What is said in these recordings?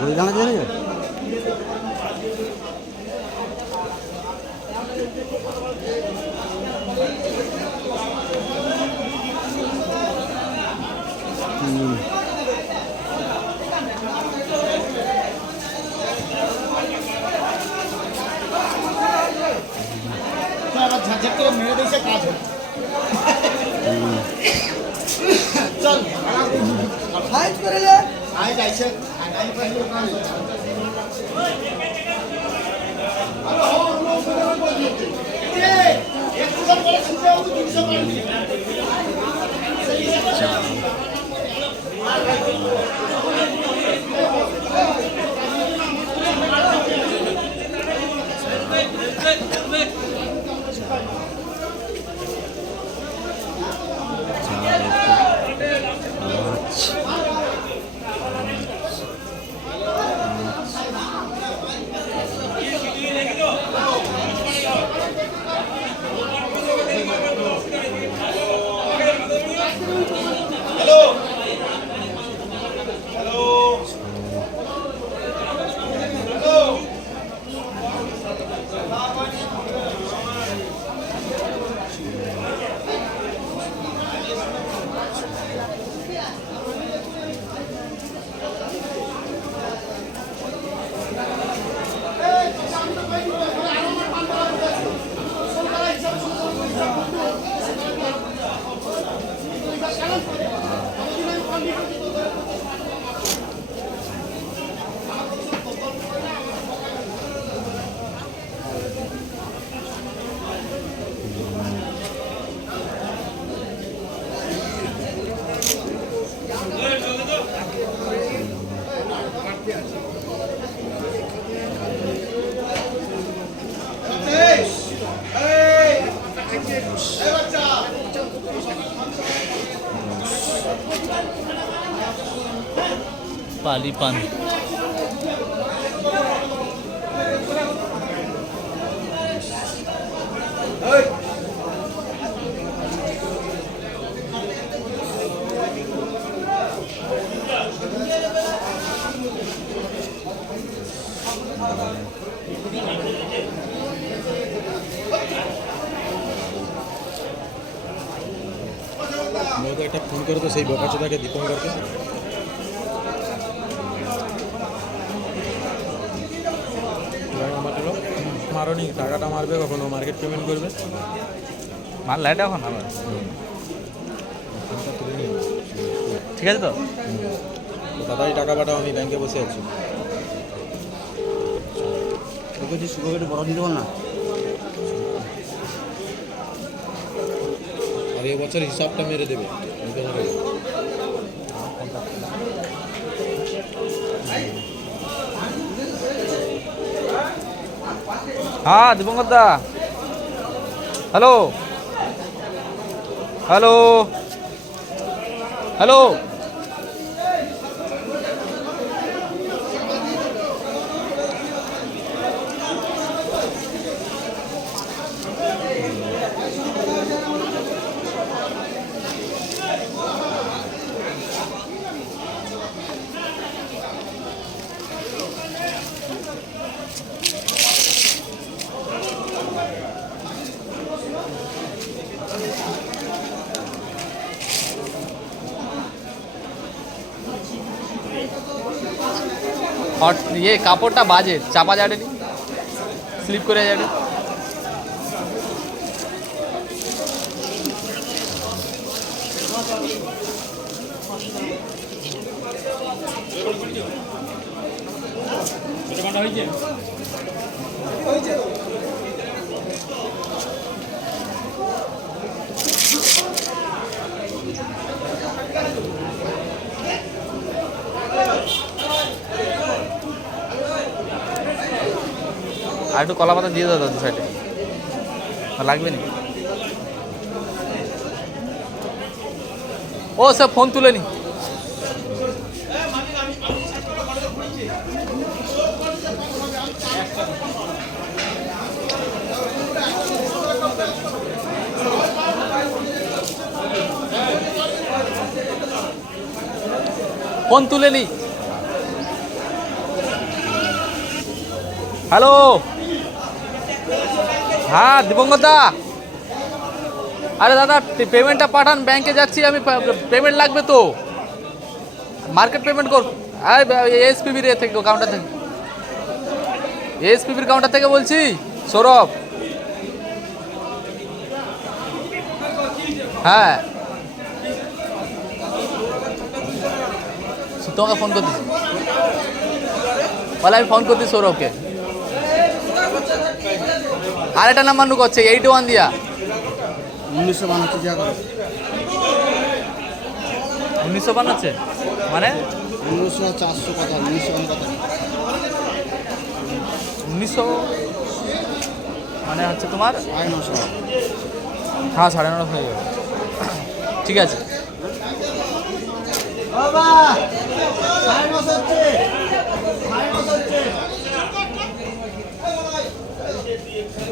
বই দানা দিয়ে নেবে ঝাঁঝাক করে মেরে দিয়েছে কাজ হয় চল হাইট করে লে হাইট আইছে হাইট পাইলে पाली पान একটা ফোন করে তো সেই বোকাচোদাকে দীপঙ্করকে মারনি টাকাটা মারবে কখনো মার্কেট পেমেন্ট করবে মাল লাইট এখন আমার ঠিক আছে তো দাদাই টাকা পাঠাও আমি ব্যাংকে বসে আছি তোকে যে শুভ একটু বড় দিতে পার না আর এবছর হিসাবটা মেরে দেবে हाँ दीपंकर दा हेलो हेलो हेलो हट ये कापड़টা বাজে চাপা যাবে নি স্লিপ করে যাবে এটা কোনটা হইছে হইছে আর একটু কলা পাতা দিয়ে দাও দু সাইডে লাগবে না ও স্যার ফোন তুলে নি ফোন তুলে নি হ্যালো, হ্যাঁ দীপঙ্কর দা। আরে দাদা পেমেন্টটা পাঠান, ব্যাংকে যাচ্ছি আমি, পেমেন্ট লাগবে তো। মার্কেট পেমেন্ট কর। এএসপিবির থেকে কাউন্টার থেকে, এএসপিবির কাউন্টার থেকে বলছি, সৌরভ। হ্যাঁ তোমাকে ফোন করতেছি, বলে আমি ফোন করতেছি সৌরভকে। আরেকটা নাম্বার নু করছে 81 দিয়া 1900 বানাচ্ছে যা করো 1900 বানাচ্ছে মানে 1900 400 কথা 1900 কথা 1900 মানে হচ্ছে তোমার 950 হ্যাঁ 9.5 হয়ে যাবে। ঠিক আছে বাবা মাইনাস হচ্ছে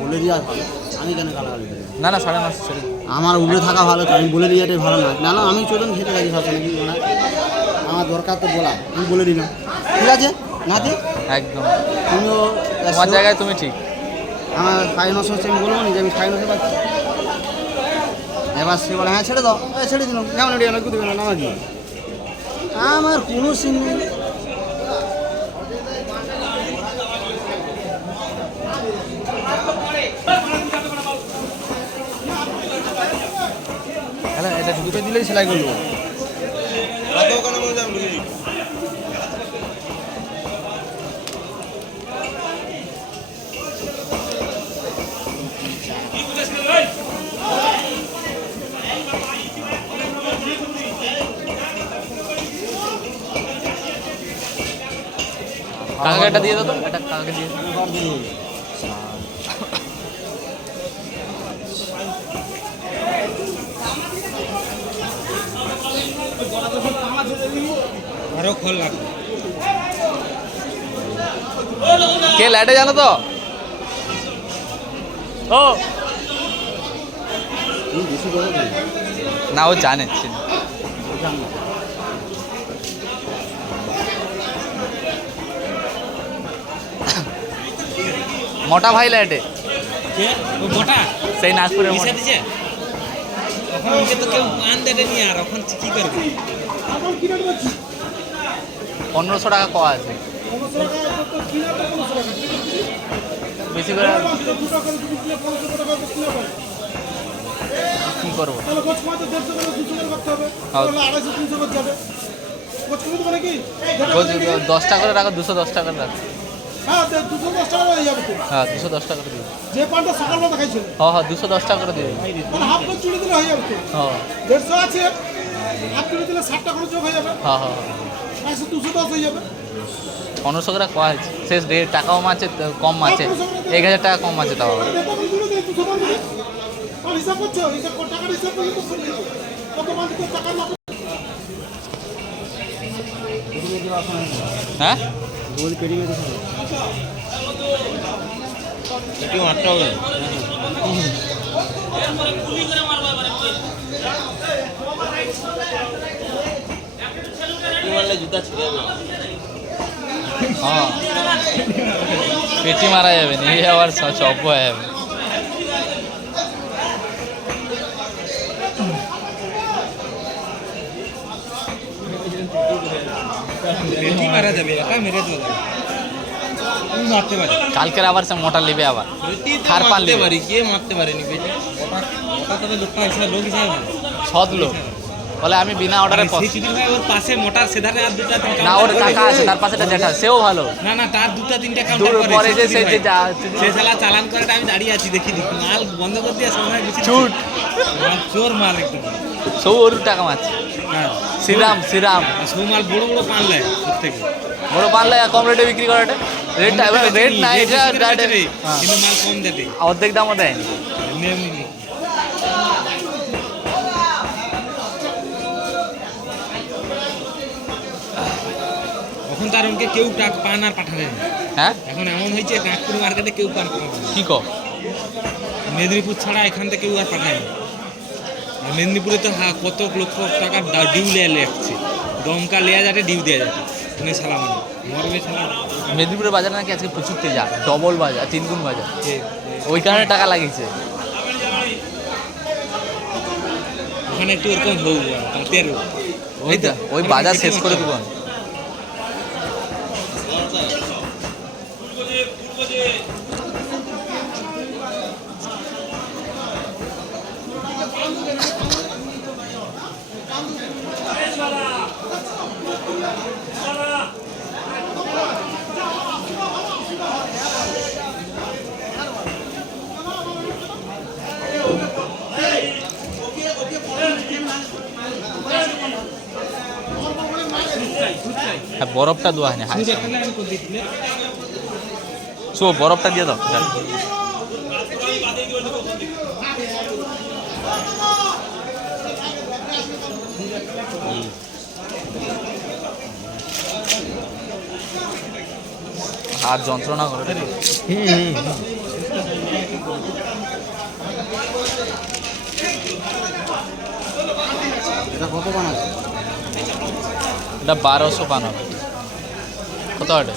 বলে দিয়া ভালো, আমি কেন গালাগালি দেবো? না না 9.5 ছেড়ে দিন। আমার উড়ে থাকা ভালো তো, আমি বলে দিয়াটাই ভালো না। না না আমি চলুন খেতে রাজি ভাবছি নাকি না, আমার দরকার তো বলা, আমি বলে দিলাম ঠিক আছে নাতি। একদম তুমিও তোমার জায়গায় তুমি ঠিক। আমার 950 হচ্ছে, আমি বলবো না যে আমি 950 পাচ্ছি। এবার সে বলে হ্যাঁ ছেড়ে দাও, ছেড়ে দিলাম, কেমন রেডি আমি কুদি গেলাম আমার কি, আমার কোনো সিন নেই। হ্যালো এটা দুটো দিলেই সেলাই করবো। কাকাকে এটা দিয়ে দাও তো, এটা কাকাকে দিয়ে দাও। আরো খোল লাগবে। কে ল্যাটে জানো তো? ও তুমি বেশি বলো না। না ও জানে চিনি। মোটা ভাই ল্যাটে মোটা সেই নাগপুরের মোটা। দিছে এখন ওকে তো কেউ আন দেয়নি, আর এখন কি করবে? 1500 টাকা কয়া আছে বেশি করে কি করবো? হ্যাঁ। 10 টাকা করে রাখো, 210 টাকা করে রাখো। হ্যাঁ 210 টাকা করে দিও। যে পানটা সকালবেলা খাইছিল হ্যাঁ হ্যাঁ 210 টাকা করে দিও। মানে হাফ করে চুড়ি দিলে হয়ে যাবে তো। হ্যাঁ 150 আছে, হাফ চুড়ি দিলে 60 টাকা করে যোগ হয়ে যাবে, হ্যাঁ হ্যাঁ 210 হয়ে যাবে। 1500 করে কয়া হয়েছে, শেষ রেট টাকাও মাছে কম আছে, 1000 টাকা কম আছে তাও। হিসাব করছো, হিসাব কর, টাকার হিসাব করলে তো শুনবে কত মান দিতে টাকা না। হ্যাঁ বলি পেরি মেরে খাবো। একটু মারতে হবে। জুতা ছিঁড়ে যাবে। হ্যাঁ পেটি মারা যাবে না, এই আবার চপ হয়ে যাবে। পেটি মারা যাবে, এটা মেরে দেওয়া যাবে। তুমি মারতে পারি। কালকের আবার সে মোটা লিবে আবার খার পান মারতে লিবে। পারি, কে মারতে পারেনি পেটি? ওটা তবে লোকটা হিসাবে লোক হিসাবে ভালো। সৎ লোক বলে আমি বিনা অর্ডারে সেই চুদির ভাই ওর পাশে মোটার সেধারে আর দুটা তিনটা না, ওর কাকা আছে তার পাশে একটা জ্যাঠা, সেও ভালো। না না তার দুটা তিনটা দূর কাউন্টার করে পরে যে সেই সে চুদির ভাই। সে শালা চালান করে আমি দাঁড়িয়ে আছি, দেখি মাল বন্ধ করে দিয়ে সময় বেশি ছুট মাল চোর মাল একদম। সব ওর টাকা মারছে। হ্যাঁ শ্রীরাম শ্রীরাম সব মাল বড় বড় পান নেয় প্রত্যেকে। বড় পানলে কম রেটে বিক্রি করে, রেট রেট নাই, এটা কিন্তু মাল কম দেবে, অর্ধেক দামও দেয়নি। এমনি এমনি নেই। এখন তার ওকে কেউ পান আর পাঠাবে না। হ্যাঁ এখন এমন হয়েছে নাগপুর মার্কেটে কেউ পান পাঠাবে না। কি কো? মেদিনীপুর ছাড়া এখান থেকে কেউ আর পাঠায় না। আর মেদিনীপুরে তো কত লক্ষ টাকার ডিউ লেয়া লাগছে, দমকা লেয়া যাতে ডিউ দেওয়া যাবে, সালাম মরবে শালা। মেদিনীপুরের বাজারে নাকি আজকে প্রচুর তেজা, ডবল বাজার, 3 গুণ বাজার, ওই কারণে টাকা লাগিয়েছে। ওখানে একটু ওরকম হোক তাতে আর ওই তো ওই বাজার শেষ করে দেবো। হ্যাঁ, বরফটা দেওয়া হয়নি। হাই শো বরফটা দিয়ে দাও। হাত যন্ত্রণা করে। এটা কত পান আছে? এটা 1200 পান হবে। কত আটে?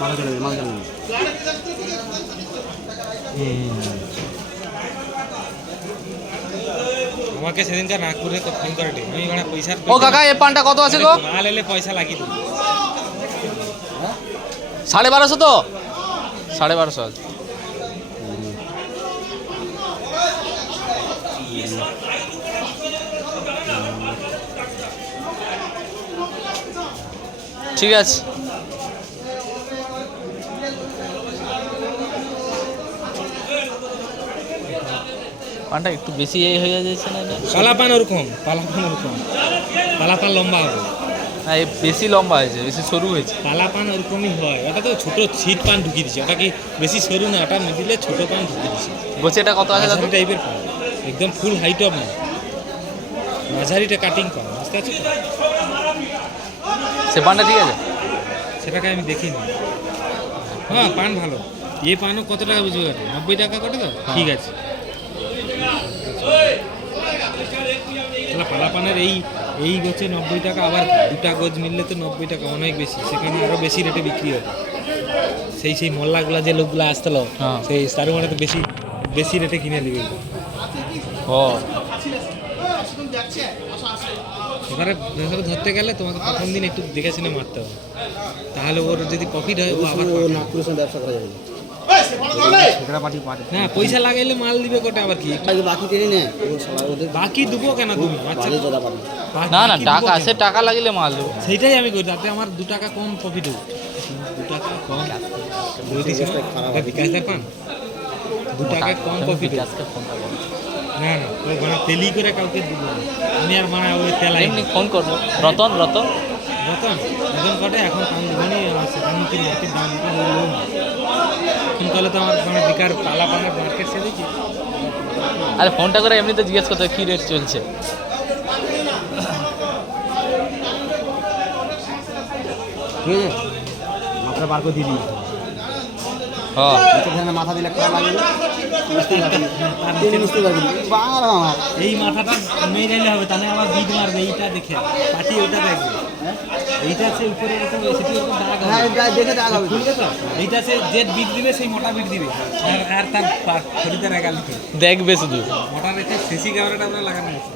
মাথা চলে যাবে, মাথা চলে যাবে। আমাকে সেদিনকার নাগপুরে ফোন করে আমি মানে পয়সার ও কাকা, এই পানটা কত আছে গো? মাল এলে পয়সা লাগিয়ে দেবো। 1250 তো? 1250 আছে। ঠিক আছে। পানটা একটু বেশি হয়ে যাচ্ছে না এটা? পালাপান ওরকম, পালাপান ওরকম, পালাপান লম্বা হবে না, এই বেশি লম্বা হয়েছে, বেশি সরু হয়েছে। পালাপান ওরকমই হয়। ওটা তো ছোট ছিট পান ঢুকিয়ে দিচ্ছে, ওটা কি বেশি সরু না, ওটা মিডিলে ছোট পান ঢুকিয়ে দিচ্ছে। বলছে এটা কত আছে দাদা? মাঝারি টাইপের পান, একদম ফুল হাইট অফ না, মাঝারিটা কাটিং পান, বুঝতে পারছি। সে পানটা ঠিক আছে? সেটাকে আমি দেখিনি। হ্যাঁ, পান ভালো। এ পানও কত টাকা বুঝবে? 90 টাকা করে তো, ঠিক আছে। পালা পানের এই গছে 90 টাকা, আবার 2টা গজ মিললে তো 90 টাকা, অনেক বেশি। সেখানে আরও বেশি রেটে বিক্রি হবে। সেই মোল্লাগুলা যে লোকগুলো আসতো, হ্যাঁ। সেই তার মানে তো বেশি রেটে কিনে নিবে। ও এবারে ধরতে গেলে তোমাকে প্রথম দিন একটু দেখে শুনে মারতে হবে, তাহলে ওর যদি প্রফিট হয় ও আবার ও নাগপুরের সঙ্গে ব্যবসা করা যাবে না। সেটা পার্টি পারে না, পয়সা লাগাইলে মাল দিবে কোটা আবার কি? আগে বাকি টেনে নেয় ও শালা, ওদের বাকি দেবো কেন তুমি? আচ্ছা, বাজে দাদা পাবে। না না, বাকি টাকা দিবো আছে, কেন? টাকা লাগিলে মাল দেবো। সেইটাই আমি করি, তাতে আমার 2 টাকা কম প্রফিট হবে। 2 টাকা কম বিকাশদার পান, 2 টাকা কম প্রফিট হবে। আজকে ফোনটা করো। না না, ওই মানে তেলি করে কাউকে দিব না। আমি আর মানে ওই তেলাই এমনি ফোন করবো। রতন রতন রতন কটে এখন পান দিবনি, সেখানে কি মার্কেট দাম দিতে বললো না। ফোন করলে তো আমার মানে বেকার পালা পানের মার্কেট সে দেখি। আরে ফোনটা করে এমনিতে জিজ্ঞেস করতে কি রেট চলছে। ঠিক আছে, মাথাটা বার করে দিয়ে দিই। হ্যাঁ, এখানে মাথা দিলে খারাপ লাগে না, বুঝতেই পারবি। বুঝতে পারবি বাংলা আমার। এই মাথাটা মেরে হবে, তাহলে আবার বিট মারবে। এইটা দেখে পাটি ওইটা দেখবে, এইটা আছে উপরে এরকম, সেটি ওরকম দাগ হ্যাঁ, হবে। এটা দেখে দেখা হবে। বুঝলে তো? এইটা সে যে বিট দিবে সেই মোটা বিট দিবে, আর তার খরিদার একা লিখে দেখবে শুধু। মোটা রেখে সিসি ক্যামেরাটা আমরা লাগানো আছে।